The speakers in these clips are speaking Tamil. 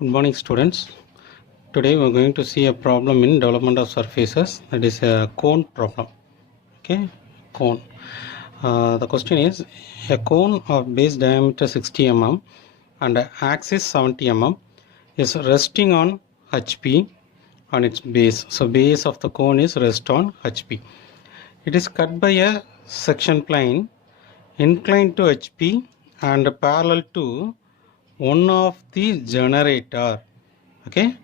Good morning, students. Today we are going to see a problem in development of surfaces, that is a cone problem. Okay, cone. The question is, a cone of base diameter 60 mm and axis 70 mm is resting on HP on its base. So base of the cone is rest on HP. It is cut by a section plane inclined to HP and parallel to one of the generator. Okay,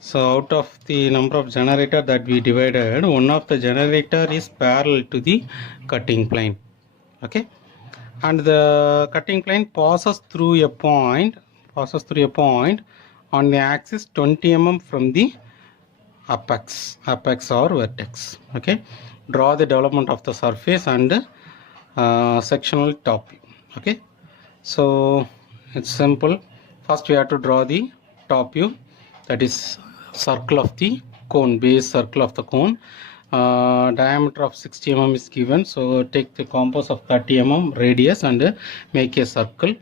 so out of the number of generator that we divided, one of the generator is parallel to the cutting plane. Okay, and the cutting plane passes through a point on the axis 20 mm from the apex or vertex. Okay, draw the development of the surface and sectional top view. Okay, so it's simple. First we have to draw the top view, that is circle of the cone, base circle of the cone. Diameter of 60 mm is given, so take the compass of 30 mm radius and make a circle.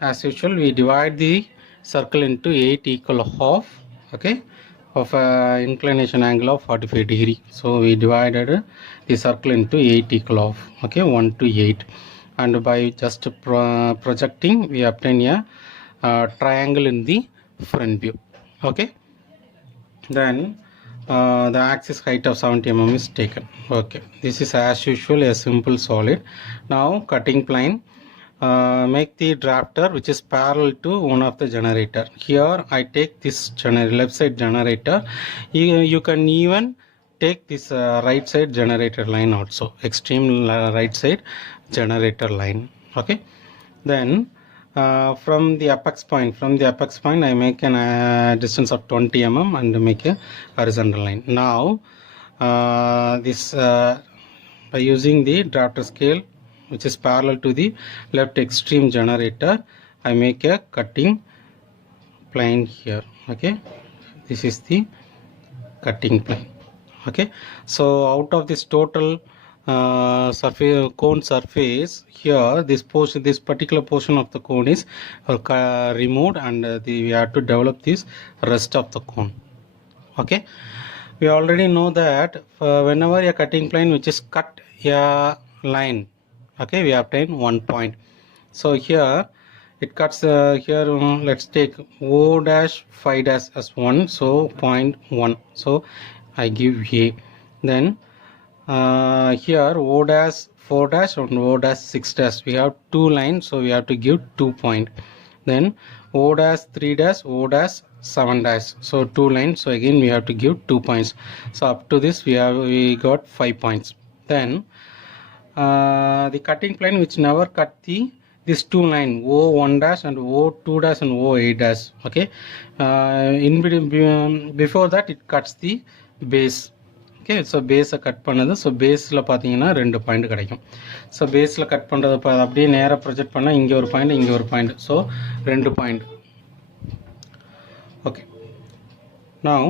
As usual, we divide the circle into 8 equal half, okay, of inclination angle of 45 degree. So we divided the circle into 8 equal half, okay, 1 to 8, and by just projecting we obtain a triangle in the front view. Okay, then the axis height of 70 mm is taken. Okay, this is as usual a simple solid. Now cutting plane, make the drafter which is parallel to one of the generator. Here I take this left side generator. You can even take this right side generator line also, extreme right side generator line. Okay, then from the apex point I make a distance of 20 mm and make a horizontal line. Now this by using the drafter scale which is parallel to the left extreme generator, I make a cutting plane here. Okay, this is the cutting plane. Okay, so out of this total surface, cone surface, here this particular portion of the cone is removed, and we have to develop this rest of the cone. Okay, we already know that whenever a cutting plane which is cut a line, okay, we obtain 1 point. So here it cuts here, let's take O dash phi dash as 1, so 0.1, so I give A. Then here O dash 4 dash and O dash 6 dash, we have two lines, so we have to give 2 point. Then O dash 3 dash, O dash 7 dash, so two lines, so again we have to give 2 points. So up to this we got 5 points. Then the cutting plane which never cut this two line O1 dash and O2 dash and O8 dash. Okay, before that it cuts the base. Okay, so base cut பண்ணது, so baseல பாத்தீங்கன்னா 2 பாயிண்ட் கிடைக்கும். so baseல கட் பண்றது அப்படியே நேரா ப்ரொஜெக்ட் பண்ணா இங்க ஒரு பாயிண்ட் இங்க ஒரு point, so 2 point. Okay, now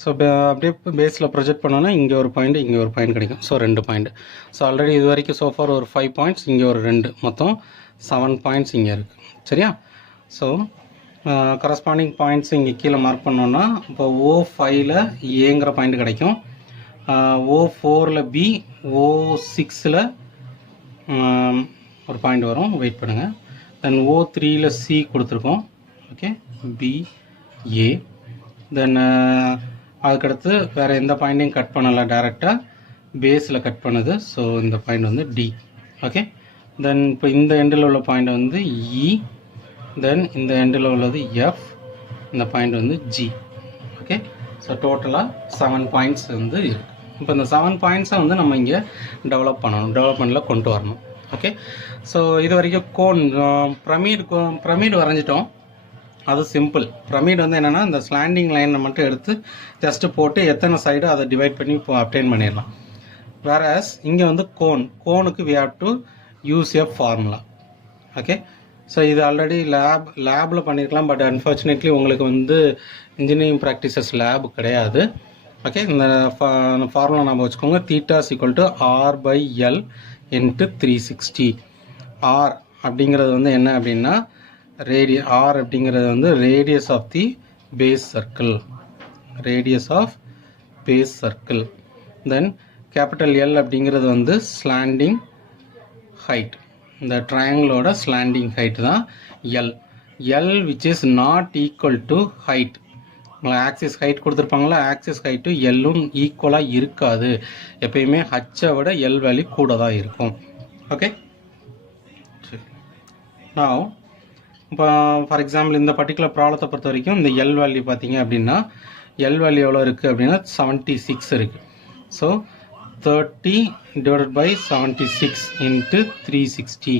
so அப்படியே பேஸில் ப்ரொஜெக்ட் பண்ணோன்னா இங்கே ஒரு பாயிண்ட் இங்கே ஒரு பாயிண்ட் கிடைக்கும், ஸோ 2 பாயிண்ட். ஸோ ஆல்ரெடி இது வரைக்கும் சோஃபார் ஒரு 5 பாயிண்ட்ஸ், இங்கே ஒரு 2, மொத்தம் 7 பாயிண்ட்ஸ் இங்கே இருக்குது. சரியா? ஸோ கரஸ்பாண்டிங் பாயிண்ட்ஸ் இங்கே கீழே மார்க் பண்ணோன்னா இப்போ O5ல் ஏங்கிற பாயிண்ட் கிடைக்கும், O4ல் B, O6ல் ஒரு பாயிண்ட் வரும், வெயிட் பண்ணுங்கள். தென் O3ல் C கொடுத்துருக்கோம், ஓகே, B, A. தென் அதுக்கடுத்து வேறு எந்த பாயிண்ட்டையும் கட் பண்ணலை, டேரெக்டாக பேஸில் கட் பண்ணுது, ஸோ இந்த பாயிண்ட் வந்து D. ஓகே, தென் இப்போ இந்த எண்டில் உள்ள பாயிண்ட் வந்து E, தென் இந்த எண்டில் உள்ளது F, இந்த பாயிண்ட் வந்து G. ஓகே, ஸோ டோட்டலாக 7 பாயிண்ட்ஸ் வந்து இருக்குது. இப்போ இந்த 7 பாயிண்ட்ஸை வந்து நம்ம இங்கே டெவலப் பண்ணணும், டெவலப்மெண்ட்டில் கொண்டு வரணும். ஓகே, ஸோ இது வரைக்கும் கோன் பிரமிட் வரைஞ்சிட்டோம், அது சிம்பிள். பிரமிட் வந்து என்னென்னா இந்த ஸ்லாண்டிங் லைனை மட்டும் எடுத்து ஜஸ்ட்டு போட்டு எத்தனை சைடு அதை டிவைட் பண்ணி இப்போ அப்டைன் பண்ணிடலாம். வேறஸ் இங்கே வந்து கோனுக்கு we have to use a formula. Okay, so இது ஆல்ரெடி லேபில் பண்ணியிருக்கலாம், பட் அன்ஃபார்ச்சுனேட்லி உங்களுக்கு வந்து இன்ஜினியரிங் ப்ராக்டிசஸ் லேப் கிடையாது. ஓகே, இந்த ஃபார்முலா நம்ம வச்சுக்கோங்க. Thetas equal to R/L into 360. R அப்படிங்கிறது வந்து என்ன அப்படின்னா R அப்படிங்கிறது வந்து radius of the base circle, radius of base circle. Then capital L அப்படிங்கிறது வந்து slanting height. இந்த triangle ஓட slanting height தான் L. L which is not equal to height. Axis height கொடுத்துருப்பாங்களா, ஆக்சிஸ் ஹைட்டு எல்லும் ஈக்குவலாக இருக்காது. எப்பயுமே ஹச்சை விட எல் வேல்யூ கூட தான் இருக்கும். ஓகே, நான் இப்போ ஃபார் எக்ஸாம்பிள் இந்த பர்டிகுலர் ப்ராப்ளத்தை பொறுத்த வரைக்கும் இந்த எல் வேல்யூ பார்த்தீங்க அப்படின்னா எல் வேல்யூ எவ்வளோ இருக்குது அப்படின்னா 76 இருக்குது. ஸோ 30 divided by 76 into 360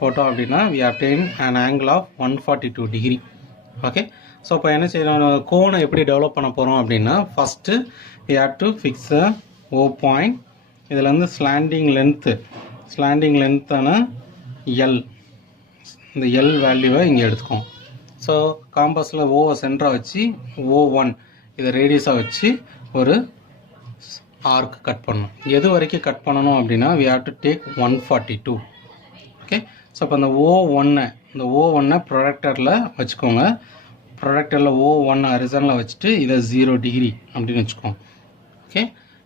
போட்டோம் அப்படின்னா we obtain an angle of 142 degree. Okay, so இப்போ என்ன செய்யணும், கோணை எப்படி டெவலப் பண்ண போகிறோம் அப்படின்னா first we have to fix a O point. இதில் வந்து ஸ்லாண்டிங் லென்த்தான எல், இந்த எல் வேல்யூவை இங்கே எடுத்துக்கோம். ஸோ காம்பஸில் ஓவை சென்டராக வச்சு O1 இதை ரேடியஸாக வச்சு ஒரு ஆர்க் கட் பண்ணணும். எது வரைக்கும் கட் பண்ணணும் அப்படின்னா we have to take 142. Okay, so இப்போ இந்த O1 ப்ரொடக்டரில் வச்சுக்கோங்க. ப்ரொடக்டரில் O1 ஹரிசான்டலில் வச்சுட்டு இதை 0 டிகிரி அப்படின்னு வச்சுக்கோங்க. ஓகே,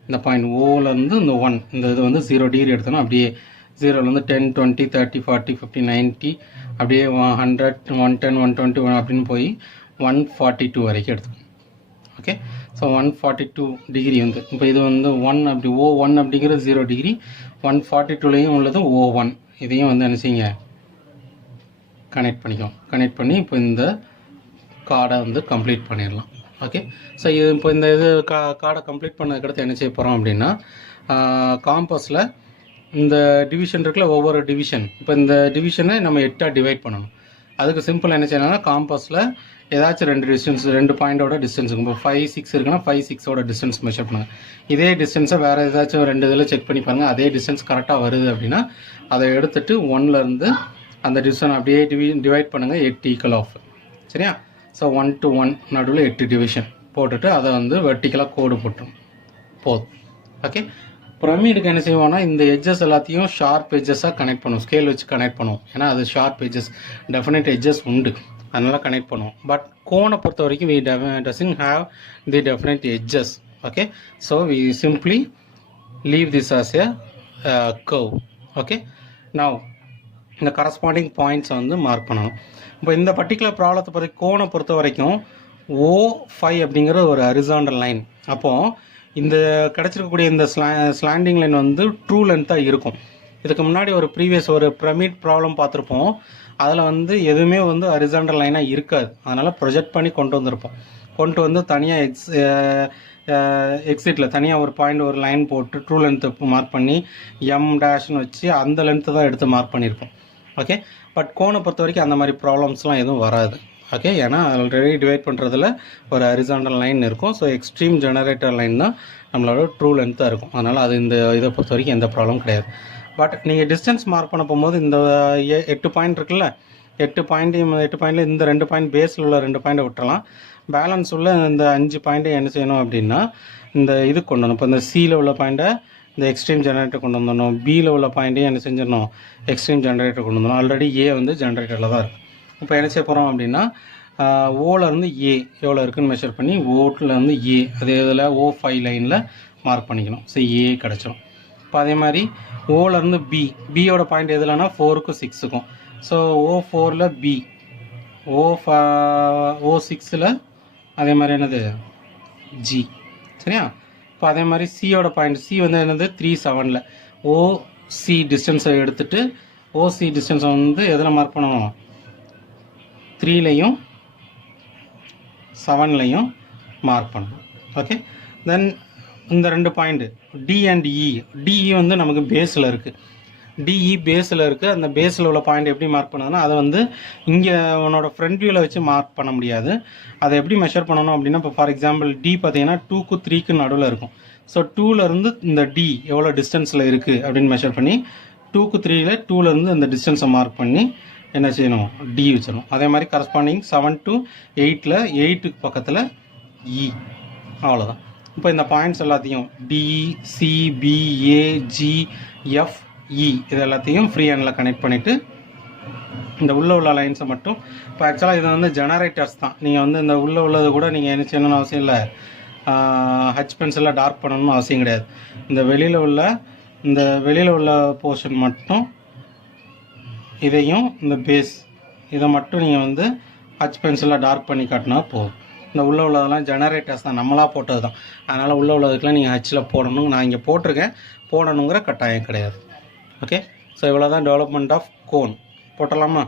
இந்த பாயிண்ட் ஓலேருந்து இந்த 1 இந்த இது வந்து 0 டிகிரி எடுத்தோன்னா அப்படியே 0லேருந்து 10, 20, 30, 40, 50, 90 அப்படியே 100, 110, 121 அப்படின்னு போய் 142 வரைக்கும் எடுத்துக்கோங்க. ஓகே, ஸோ 142 டிகிரி வந்து இப்போ இது வந்து 1 அப்படி O1 அப்படிங்கிறது 0 டிகிரி, 142லேயும் உள்ளது O1. இதையும் வந்து என்ன செய்யுங்க, கனெக்ட் பண்ணிக்கோம். கனெக்ட் பண்ணி இப்போ இந்த கார்டை வந்து கம்ப்ளீட் பண்ணிடலாம். ஓகே, ஸோ இது இப்போ இந்த இது கார்டை கம்ப்ளீட் பண்ணதுக்கடுத்து என்ன செய்ய போகிறோம் அப்படின்னா காம்பஸில் இந்த டிவிஷன் இருக்குல்ல, ஒவ்வொரு டிவிஷன், இப்போ இந்த டிவிஷனை நம்ம 8ஆக டிவைட் பண்ணணும். அதுக்கு சிம்பிள் என்ன செய்யணும்னா காம்பஸில் ஏதாச்சும் 2 பாயிண்டோட டிஸ்டன்ஸ் இருக்கும். இப்போ 5, 6 இருக்குன்னா 5, 6ஓட டிஸ்டன்ஸ் மெஷர் பண்ணுங்கள். இதே டிஸ்டன்ஸை வேறு ஏதாச்சும் 2 இதில் செக் பண்ணி பாருங்கள். அதே டிஸ்டன்ஸ் கரெக்டாக வருது அப்படின்னா அதை எடுத்துகிட்டு 1லேருந்து அந்த டிவிஷன் அப்படியே டிவைட் பண்ணுங்கள். 8 ஈக்குவல் ஆஃப். சரியா, ஸோ 1 to 1 நடுவில் 8 டிவிஷன் போட்டுட்டு அதை வந்து வெர்டிக்கலாக கோடு போட்டோம் போதும். ஓகே, பிரமிடுக்கு என்ன செய்வோம்னா இந்த எட்ஜஸ் எல்லாத்தையும் ஷார்ப் எட்ஜஸாக கனெக்ட் பண்ணுவோம். ஸ்கேல் வச்சு கனெக்ட் பண்ணுவோம். ஏன்னா அது ஷார்ப் எட்ஜஸ், டெஃபினட் எட்ஜஸ் உண்டு, அதனால் கனெக்ட் பண்ணுவோம். பட் கோனை பொறுத்த வரைக்கும் we doesn't have the definite edges. Okay, so we simply leave this as a curve. Okay, now இந்த கரஸ்பாண்டிங் பாயிண்ட்ஸை வந்து மார்க் பண்ணணும். இப்போ இந்த பர்டிகுலர் ப்ராப்ளத்தை பற்றி கோனை பொறுத்த வரைக்கும் O5 அப்படிங்கிற ஒரு ஹரிசாண்டல் லைன். அப்போது இந்த கிடச்சிருக்கக்கூடிய இந்த ஸ்லாண்டிங் லைன் வந்து ட்ரூ லென்த்தாக இருக்கும். இதுக்கு முன்னாடி ஒரு ப்ரீவியஸ் ஒரு பிரமிட் ப்ராப்ளம் பார்த்துருப்போம். அதில் வந்து எதுவுமே வந்து ஹரிசாண்டல் லைனாக இருக்காது. அதனால் ப்ரொஜெக்ட் பண்ணி கொண்டு வந்து தனியாக எக்ஸிட்டில் தனியாக ஒரு பாயிண்ட் ஒரு லைன் போட்டு ட்ரூ லென்த்து மார்க் பண்ணி M' வச்சு அந்த லென்த்து தான் எடுத்து மார்க் பண்ணியிருப்போம். ஓகே, பட் கோனை பொறுத்த வரைக்கும் அந்த மாதிரி ப்ராப்ளம்ஸ்லாம் எதுவும் வராது. ஓகே, ஏன்னா ஆல்ரெடி டிவைட் பண்ணுறதுல ஒரு ஹரிசாண்டல் லைன் இருக்கும். ஸோ எக்ஸ்ட்ரீம் ஜெனரேட்டர் லைன் தான் நம்மளோட ட்ரூ லென்த்தாக இருக்கும். அதனால் அது இந்த இதை பொறுத்த வரைக்கும் எந்த ப்ராப்ளம் கிடையாது. பட் நீங்கள் டிஸ்டன்ஸ் மார்க் பண்ண போகும்போது இந்த 8 பாயிண்ட் இருக்குல்ல, 8 பாயிண்ட்டில் இந்த 2 பாயிண்ட் பேஸில் உள்ள 2 பாயிண்ட்டை விட்டுறலாம். பேலன்ஸ் உள்ள இந்த 5 பாயிண்ட்டை என்ன செய்யணும் அப்படின்னா இந்த இது கொண்டு வரணும். இப்போ இந்த சியில் உள்ள பாயிண்ட்டை இந்த எக்ஸ்ட்ரீம் ஜெனரேட்டர் கொண்டு வந்துடணும். பியில் உள்ள பாயிண்ட்டையும் என்ன செஞ்சிடணும், எக்ஸ்ட்ரீம் ஜெனரேட்டர் கொண்டு வந்துடணும். ஆல்ரெடி ஏ வந்து ஜெனரேட்டரில் தான் இருக்கும். இப்போ என்ன செய்ய போகிறோம் அப்படின்னா ஓலேருந்து ஏ எவ்வளோ இருக்குதுன்னு மெஷர் பண்ணி ஓட்டிலேருந்து ஏ அதே இதில் O5 லைனில் மார்க் பண்ணிக்கணும். ஸோ ஏ கிடச்சிடும். இப்போ அதே மாதிரி ஓலேருந்து பியோட பாயிண்ட் எதுலன்னா 4க்கும் 6க்கும். ஸோ O4ல் பி, O6ல் அதே மாதிரி என்னது ஜி. சரியா, இப்போ அதே மாதிரி சியோட பாயிண்ட் சி வந்து என்னது 3, 7ல் ஓசி டிஸ்டன்ஸை எடுத்துகிட்டு ஓசி டிஸ்டன்ஸை வந்து எதில் மார்க் பண்ணணும், 3லையும் 7லையும் மார்க் பண்ணணும். ஓகே, தென் இந்த 2 point D and E. DE வந்து நமக்கு பேஸில் இருக்குது. டிஇ பேஸில் இருக்குது. அந்த பேஸில் உள்ள பாயிண்ட் எப்படி மார்க் பண்ணதுன்னா அதை வந்து இங்கே உன்னோட ஃப்ரண்ட் வியூவில் வச்சு மார்க் பண்ண முடியாது. அதை எப்படி மெஷர் பண்ணணும் அப்படின்னா இப்போ ஃபார் எக்ஸாம்பிள் டி பார்த்தீங்கன்னா 2க்கும் 3க்கும் நடுவில் இருக்கும். ஸோ 2லேருந்து இந்த டி எவ்வளோ டிஸ்டன்ஸில் இருக்குது அப்படின்னு மெஷர் பண்ணி 2க்கு 3ல் 2லேருந்து அந்த டிஸ்டன்ஸை மார்க் பண்ணி என்ன செய்யணும், டி வச்சிடணும். அதே மாதிரி கரஸ்பாண்டிங் 7 to 8ல் 8க்கு பக்கத்தில் இ. அவ்வளோதான். இப்போ இந்த பாயிண்ட்ஸ் எல்லாத்தையும் டி, சி, பி, ஏ, ஜி, எஃப், இ இது எல்லாத்தையும் ஃப்ரீ ஹேண்டில் கனெக்ட் பண்ணிவிட்டு இந்த உள்ள லைன்ஸை மட்டும். இப்போ ஆக்சுவலாக இது வந்து ஜெனரேட்டர்ஸ் தான். நீங்கள் வந்து இந்த உள்ளது கூட நீங்கள் என்ன செய்யணும்னு அவசியம் இல்லை, ஹச் பென்சிலில் டார்க் பண்ணணும்னு அவசியம் கிடையாது. இந்த வெளியில் உள்ள போர்ஷன் மட்டும், இதையும் இந்த பேஸ் இதை மட்டும் நீங்கள் வந்து ஹச் பென்சிலில் டார்க் பண்ணி காட்டினா போதும். இந்த உள்ளதெல்லாம் ஜெனரேட்டர்ஸ் தான், நம்மளாக போட்டது தான். அதனால் உள்ளதுக்கெலாம் நீங்கள் ஹச்சில் போடணும். நான் இங்கே போட்டிருக்கேன், போடணுங்கிற கட்டாயம் கிடையாது. ஓகே, ஸோ இவ்வளோ தான் டெவலப்மெண்ட் ஆஃப் கோன். போட்டலாமா?